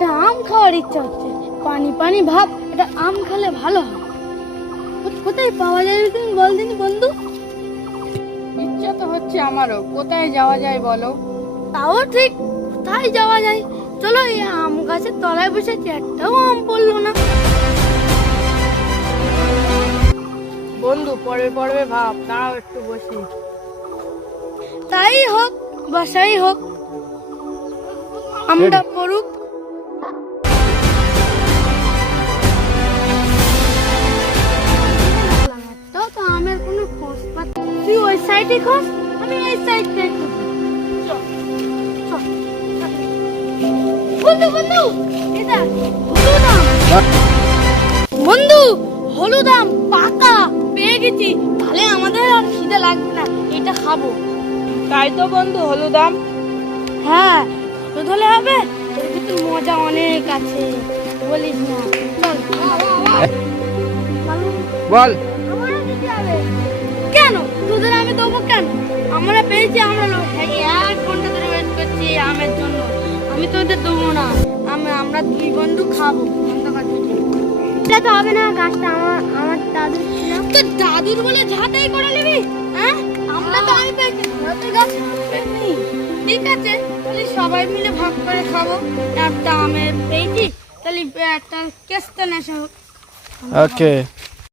এটা আম খাওয়ার ইচ্ছা হচ্ছে। পানি পানি ভাব, এটা আম খেলে ভালো হয়। কোথায় পাওয়া যায় তুমি বল দিনি বন্ধু? ইচ্ছা তো হচ্ছে আমারও, কোথায় যাওয়া যায় বলো? তাও ঠিক, কোথায় যাওয়া যায়? চলো এই আম গাছের তলায় বসেছি, একটাও আম পড়লো না। বন্ধু পরের পর্বে ভাব, দাঁড়াও একটু বসি। তাই হোক, বসাই হোক, আমরা পড়ুক। তো তো আমের কোনো খোঁজ পাচ্ছি। তুই ওই সাইডে খোঁজ, আমি এই সাইডে খুঁজি। চল চল বন্ধু বন্ধু, এটা হলুদ আম। বন্ধু হলুদ আম পাকা পেয়ে গেছি, তাহলে আমাদের আর খিদে লাগবে না, এটা খাবো। তাই তো বন্ধু, হলুদ আম। হ্যাঁ হলুদ হলে হবে, এর ভিতর মজা অনেক আছে, বলিস না। চল বল। আমারও দিতে হবে। কেন তোদের আমি দেবো কেন? আমরা পেয়েছি, আমরা এই 1 ঘন্টা ধরে ওয়েট করছি এই আমের জন্য। আমি তোদের দেবো না, আমরা 2 বন্ধু খাবো। এটা তো হবে না, গাছটা আমার দাদুর ছিল। তোর দাদুর বলে ঝাঁটাই করে নিবি? হ্যাঁ আমরা তো আমি পেয়েছি, তোর গাছ পেয়েছি। ঠিক আছে, তাহলে সবাই মিলে ভাগ করে খাবো। একটা আমের পেয়েছি, তাহলে একটা কেস্তা নেশা হোক। ওকে।